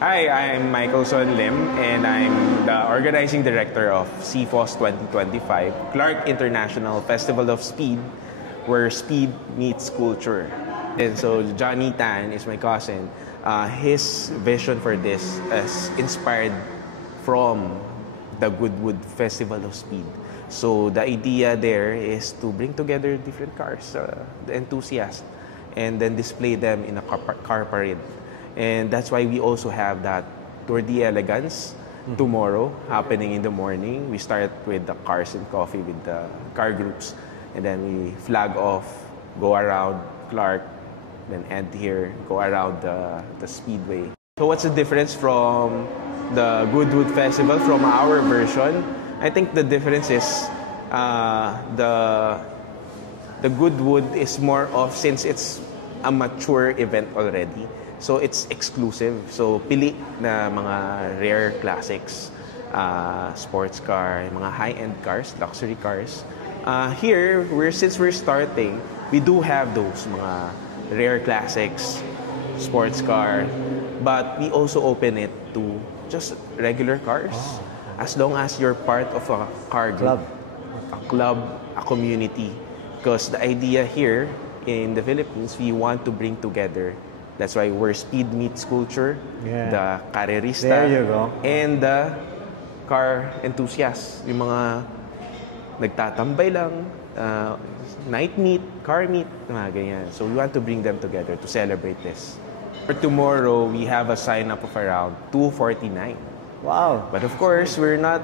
Hi, I'm Michael Son Lim, and I'm the organizing director of CFOS 2025, Clark International Festival of Speed, where speed meets culture. And so Johnny Tan is my cousin. His vision for this is inspired from the Goodwood Festival of Speed. So the idea there is to bring together different cars, the enthusiasts, and then display them in a car parade. And that's why we also have that Tour de Elegance tomorrow happening in the morning. We start with the cars and coffee with the car groups, and then we flag off, go around Clark, then end here, go around the speedway. So what's the difference from the Goodwood Festival from our version? I think the difference is the Goodwood is more of, since it's a mature event already, so it's exclusive. So pili na mga rare classics, sports car, mga high-end cars, luxury cars. Here, since we're starting, we do have those mga rare classics, sports car, but we also open it to just regular cars. As long as you're part of a car group, a club, a community. Because the idea here in the Philippines, we want to bring together. That's why we're speed meets culture, the carrerista, and the car enthusiasts. Yung mga nagtatambay lang, night meet, car meet, mga ganyan. So we want to bring them together to celebrate this. For tomorrow, we have a sign-up of around 249. Wow. But of course, we're not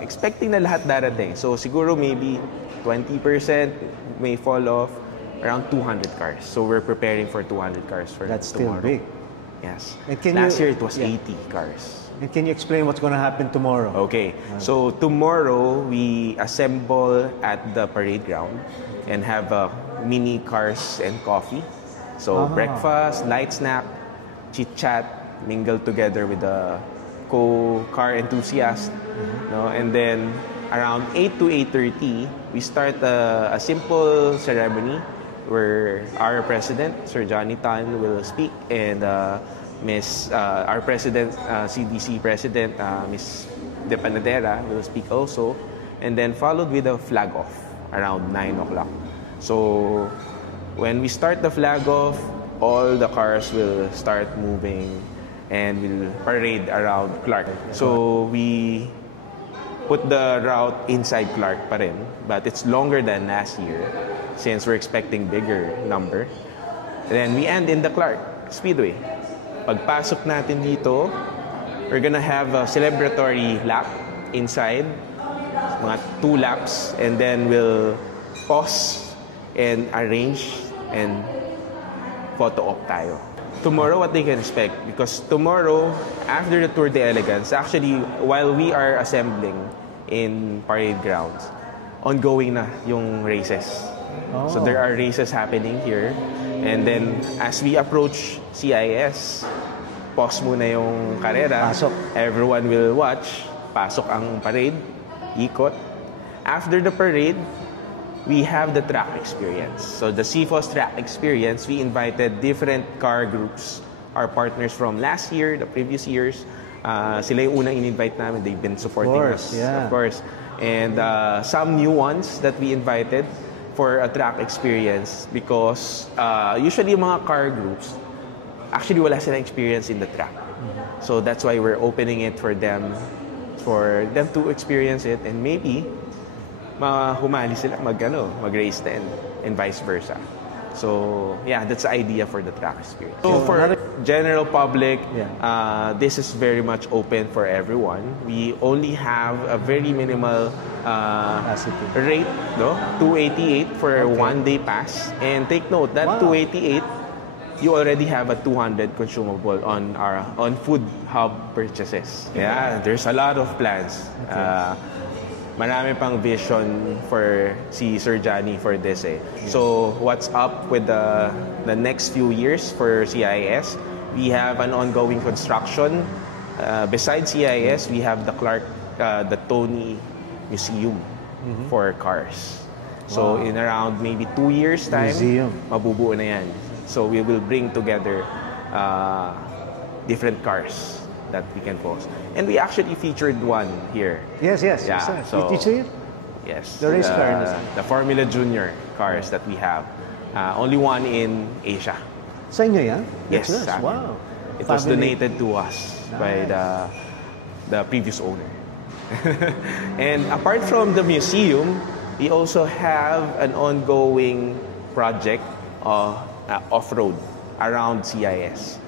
expecting na lahat darating. So siguro maybe 20% may fall off, around 200 cars. So we're preparing for 200 cars for That's tomorrow. Still big. Yes. And Last year it was 80 cars. And can you explain what's going to happen tomorrow? Okay. So tomorrow we assemble at the parade ground and have mini cars and coffee. So breakfast, light snack, chit-chat, mingle together with the car enthusiast, no? And then around 8 to 8:30 we start a simple ceremony where our president, Sir Johnny Tan, will speak, and our president, CDC president, Miss De Panadera, will speak also, and then followed with a flag off around 9 o'clock. So when we start the flag off, all the cars will start moving and will parade around Clark. So we put the route inside Clark pa rin, but it's longer than last year since we're expecting bigger number. And then we end in the Clark Speedway. Pagpasok natin dito, we're gonna have a celebratory lap inside, mga 2 laps, and then we'll pause and arrange and photo op tayo. Tomorrow, what they can expect, because tomorrow, after the Tour de Elegance, actually, while we are assembling in parade grounds, ongoing na yung races. So there are races happening here. And then, as we approach CIS, pause muna yung karera. Pasok. Everyone will watch. Pasok ang parade. Ikot. After the parade, we have the track experience. So the CFOS track experience, we invited different car groups, our partners from last year, the previous years. Sila yung unang in-invite namin. They've been supporting us, of course. And some new ones that we invited for a track experience, because usually yung mga car groups, actually wala silang experience in the track. So that's why we're opening it for them to experience it, and maybe humali sila mag-race din, and vice versa. So yeah, that's the idea for the track experience. So for general public, this is very much open for everyone. We only have a very minimal rate, no? 288 for a one-day pass. And take note that 288, you already have a 200 consumable on food hub purchases. Yeah, there's a lot of plans. Marami pang vision for si Sir Johnny for this eh. So what's up with the next few years for CIS? We have an ongoing construction. Besides CIS, we have the Tony Museum for cars. So in around maybe 2 years time, mabubuo na yan. So we will bring together different cars that we can post. And we actually featured one here. Yes, yes. Yeah, Yes, so- Did you see it? Yes. The race car in the- The Formula Junior cars that we have. Only one in Asia. Sa inyo yan? Yes, That's sa nice. amin. Wow. It was Family. donated to us by the previous owner. And apart from the museum, we also have an ongoing project off-road around CIS.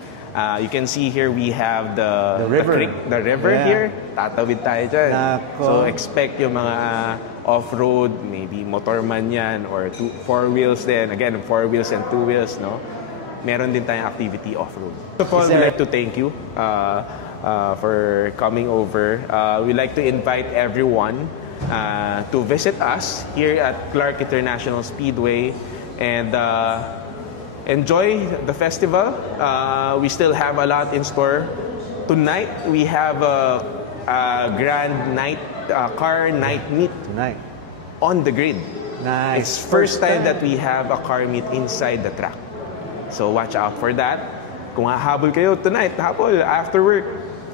You can see here we have the river. the river Yeah. here. Tatawid tayo dyan. Nako. So expect yung mga off-road, maybe motor man yan, or four wheels din. Again, 4 wheels and 2 wheels, no? Meron din tayong activity off-road. First of all, we'd like to thank you for coming over. We'd like to invite everyone to visit us here at Clark International Speedway and enjoy the festival. We still have a lot in store. Tonight, we have a grand night, car night meet Tonight. on the grid. Nice. It's first time that we have a car meet inside the track. So watch out for that. Kung hahabol kayo tonight, habol, after work,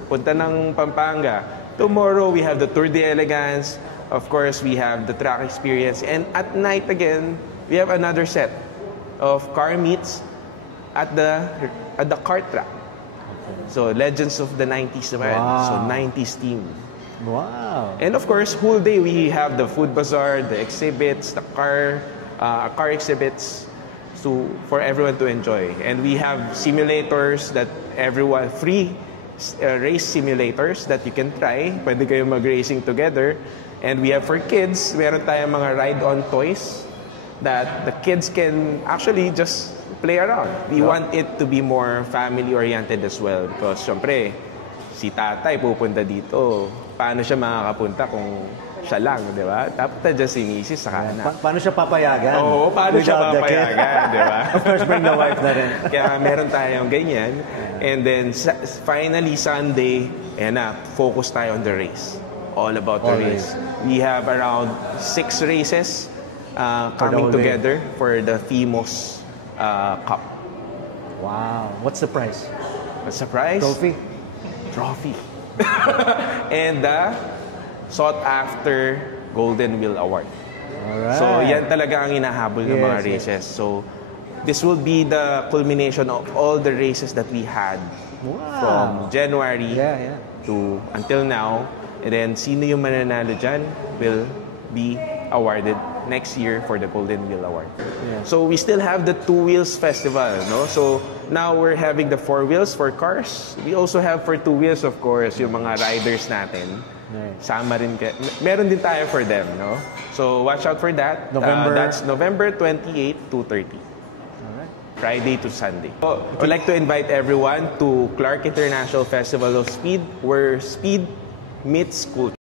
punta ng Pampanga. Tomorrow, we have the Tour de Elegance. Of course, we have the track experience. And at night again, we have another set of car meets at the kart track. So, Legends of the 90s naman. Wow. So, 90s team. Wow. And of course, whole day we have the food bazaar, the exhibits, the car exhibits for everyone to enjoy. And we have simulators that everyone, free race simulators that you can try. Pwede kayong mag-racing together. And we have for kids, meron tayong mga ride-on toys that the kids can actually just play around. We want it to be more family-oriented as well because syempre, si tatay pupunta dito. Paano siya makakapunta kung siya lang, di ba? Dapat dyan si misis sa anak. Paano siya papayagan? Oo, paano siya Without the kid? papayagan, di ba? Of course, bring the wife na rin. Kaya meron tayong ganyan. And then, finally, Sunday, ayan na, focus tayo on the race. All about the All race. We have around 6 races coming whole day. together for the FIMOS Cup. Wow. What's the price? What's the prize? Trophy? Trophy. And the sought-after Golden Wheel Award. Alright. So, yan talaga ang hinahabol ng mga Yes, yes. races. So, this will be the culmination of all the races that we had Wow. from January Yeah, yeah. to until now. And then, sino yung mananalo dyan will be awarded next year for the Golden Wheel Award. Yeah. So, we still have the 2 Wheels Festival, no? So, now we're having the 4 wheels for cars. We also have for 2 wheels, of course, yung mga riders natin. Nice. Sama rin meron din tayo for them, no? So, watch out for that. November? That's November 28 to 30. Alright. Friday to Sunday. So, I'd like to invite everyone to Clark International Festival of Speed, where speed meets culture.